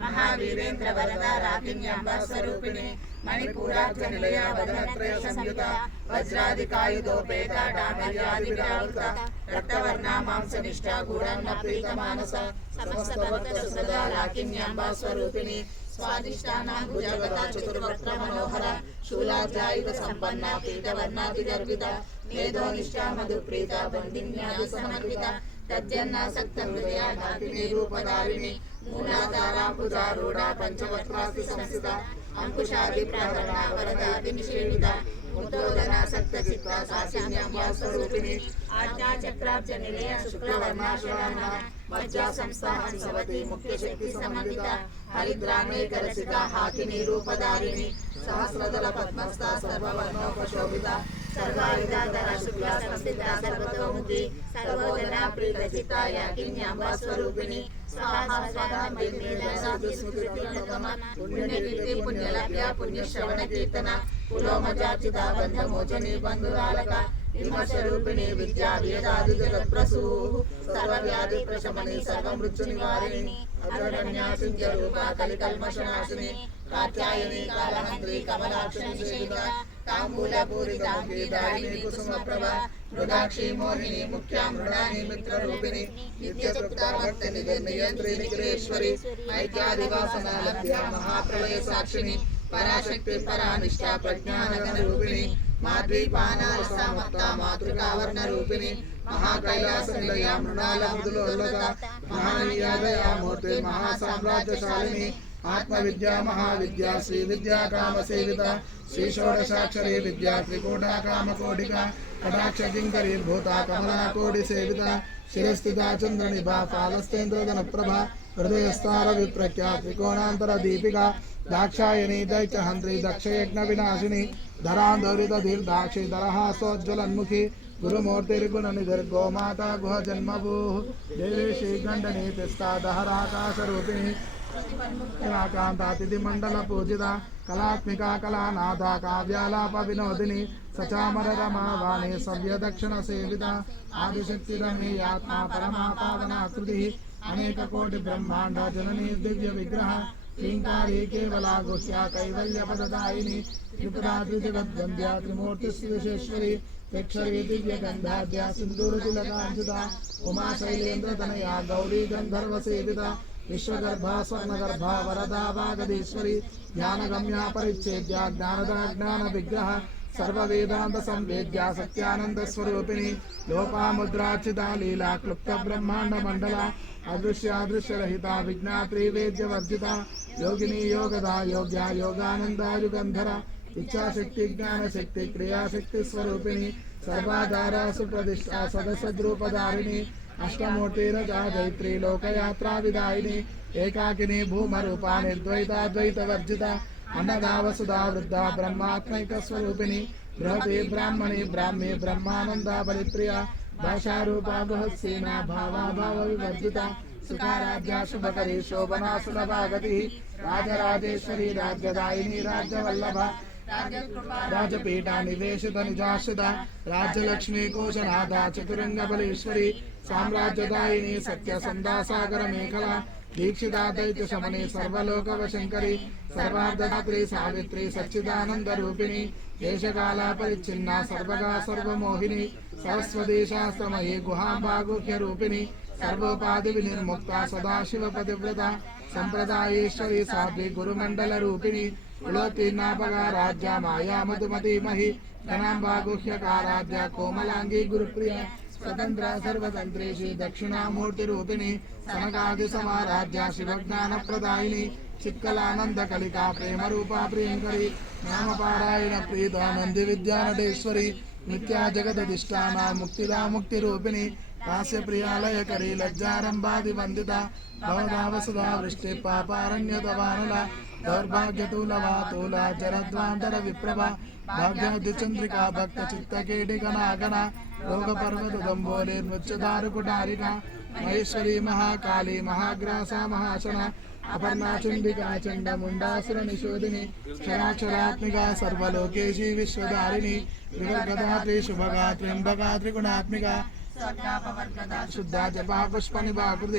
महावीरेन्द्र वरदा राकिन्याम्बा स्वरूपिणी मणिपुरार्थ निलया वदनत्रय संयुता वज्रादिकायुधोपेता डामर्यादिविरावृता रक्तवर्णा मांसनिष्ठा गूढन्न प्रीतमानसा समस्त भक्त सुसदा राकिन्याम्बा स्वरूपिणी स्वादिष्टानां भुजगता चतुर्वक्त्र मनोहरा शूलाध्यायुध संपन्ना पीतवर्णादिगर्भिता मेधोनिष्ठा मधुप्रीता बन्दिन्यादि समन्विता तद्यन्नासक्त हृदया धातिनी रूपधारिणी मूलाधारा भुजारूढ़ा पंचवक्त्रास्ति संस्थिता अंकुशादि प्रहरणा वरदादि निषेविता मुद्रोदनासक्त चित्ता सासिन्याम्बा स्वरूपिणी आज्ञा चक्राब्ज निलया शुक्लवर्णाश्रवणा मज्जा संस्था हंसवती मुख्य शक्ति समन्विता हरिद्रामेकरसिका हाकिनी रूपधारिणी सहस्रदल पद्मस्था सर्ववर्णोपशोभिता सर्वायुधाधरा शुक्ला संस्थिता सर्वतोमुखी सर्वोदना प्रीतचित्ता याकिन्याम्बा स्वरूपिणी स्वाहा स्वाहा पुण्यकीर्ति पुण्यलभ्या पुण्यश्रवण कीर्तना पुलोमजार्चिता बंधमोचनी बंधुरालका विमर्शरूपिणी विद्या वेदादि जगत्प्रसूः सर्वव्याधि प्रशमनी सर्वमृत्युनिवारिणी अग्रगण्या सिंहरूपा कलिकल्मषनाशिनी कात्यायनी कालहन्त्री कमलाक्षी सेविता ताम्बूलपूरिताङ्गी दायिनी कुसुमप्रभा मृगाक्षी मोहिनी मुख्या मृणानी मित्ररूपिणी नित्यतृप्ता भक्तनिधि निग्रेश्वरी ऐक्यादिवासना लभ्या महाप्रलय साक्षिणी पराशक्ति परानिष्ठा प्रज्ञानगण रूपिणी माद्वीपानारसा मत्ता मातृकावर्ण रूपिणी महाकैलास निलया मृणाल मृदुलोलता महानीयादया मूर्ति महासाम्राज्यशालिनी आत्मविद्या महाविद्या श्री विद्या काम सेविता श्री षोडशाक्षरी विद्या त्रिकूटा काम कोटिका कटाक्ष किंकरी भूता कमला कोटि सेविता शिरस्थिता चंद्रनिभा फालस्तेन्द्रदन प्रभा हृदयस्तार विप्रख्या त्रिकोणांतर दीपिका दाक्षायणी दैत्यहंत्री दक्षयज्ञ विनाशिनी धरांधरित धीर्दाक्षी दरहासोज्ज्वलन्मुखी गुरुमूर्तिर्गुणनिधिर् गोमाता गुह जन्मभूः देवी श्रीगण्डनी तिस्ता दहराकाशरूपिणी कांतातिथिमंडल पूजिता कलात्मिका कलानाथा काव्यालाप विनोदिनी सचामर रमा वाणी सव्य दक्षिण सेविता आदिशक्तिरमी आत्मा परमा पावना कृति अनेक कोटि ब्रह्मांड जननी दिव्य विग्रह ह्रींकारी केवला गुह्या कैवल्य पददायिनी त्रिपुरा द्विजवद्वन्द्या त्रिमूर्ति विशेश्वरी प्रेक्षरी दिव्य गंधाद्या सिंदूर तिलकांजिता उमा शैलेन्द्र तनया गौरी गंधर्व सेविता विश्वगर्भा स्वर्णगर्भा वरदा वागदीश्वरी ज्ञानगम्या परिच्छेद्या ज्ञानदा ज्ञान विग्रह सर्ववेदांत संवेद्या सत्यानंद स्वरूपिणी लोपामुद्रार्चिता लीला क्लुप्त ब्रह्मांड मंडला अदृश्यादृश्य रहिता विज्ञात्री वेद्य वर्जिता योगिनी योगदा योग्या योगानंदा युगंधरा इच्छा शक्ति ज्ञान शक्ति क्रिया शक्ति स्वरूपिणी सर्वाधारा सुप्रतिष्ठा सदसद्रूपधारिणी अष्टमूर्तिरजा जैत्री लोकयात्रा विदायिनी एकाकिनी भूमरूपा निर्द्वैता द्वैतवर्जिता अन्नदा वसुधा वृद्धा ब्रह्मात्मैक स्वरूपिणी बृहति ब्राह्मणी ब्राह्मी ब्रह्मानंदा बलिप्रिया भाषारूपा बृहत्सेना भावा भाव विवर्जिता सुखाराध्या शुभकरी शोभना सुलभा गतिः राजराजेश्वरी राज्यदायिनी राज्यवल्लभा राजपीठा निवेशित निजाश्रिता राज्यलक्ष्मी कोशनाथा चतुरंग बलेश्वरी साम्राज्यदायिनी सत्यसंधा सागर मेखला दीक्षिता दैत्य शमनी सर्वलोकवशंकरी सर्वार्धदात्री सावित्री सच्चिदानंद रूपिणी देशकाला परिच्छिन्ना सर्वगा सर्वमोहिनी सरस्वती शास्त्रमयी गुहाम्बा गुह्य रूपिणी सर्वोपाधि विनिर्मुक्ता सदाशिव पतिव्रता संप्रदायेश्वरी साध्वी गुरुमंडल रूपिणी कुलोत्तीर्णापगा राज्या माया मधुमती मही धनाम्बा गुह्यकाराध्या कोमलांगी गुरुप्रिया स्वतंत्र सर्वतंत्री श्री दक्षिणामूर्ति रूपिणी सनकादि समाराध्या शिवज्ञान प्रदायिनी चित्कलानंद कलिका प्रेम रूपा प्रियंकरी नाम पारायण प्रीतानंदी विद्या नटेश्वरी नित्या जगदधिष्ठाना मुक्तिदा मुक्ति रूपिणी हास्य प्रियालय करी लज्जारंभादि वंदिता भवदा वसुधा वृष्टि पापारण्य दवानुला दौर्भाग्यतूलवा तूला जरद्वांतर विप्रभा भाग्यचंद्रिका भक्त चित्त केटिगणागणा रोग पर्वत दंबोले मृत्युदारुकुटारिका महेश्वरी महाकाली महाग्रासा महाशना अपर्णा चंडिका चंड मुंडासुर निशोधिनी क्षराक्षरात्मिका सर्वलोकेशी विश्वधारिणी त्रिवर्गदात्री शुभगा त्र्यंबका त्रिगुणात्मिका शुद्धा जपा पुष्पनिभा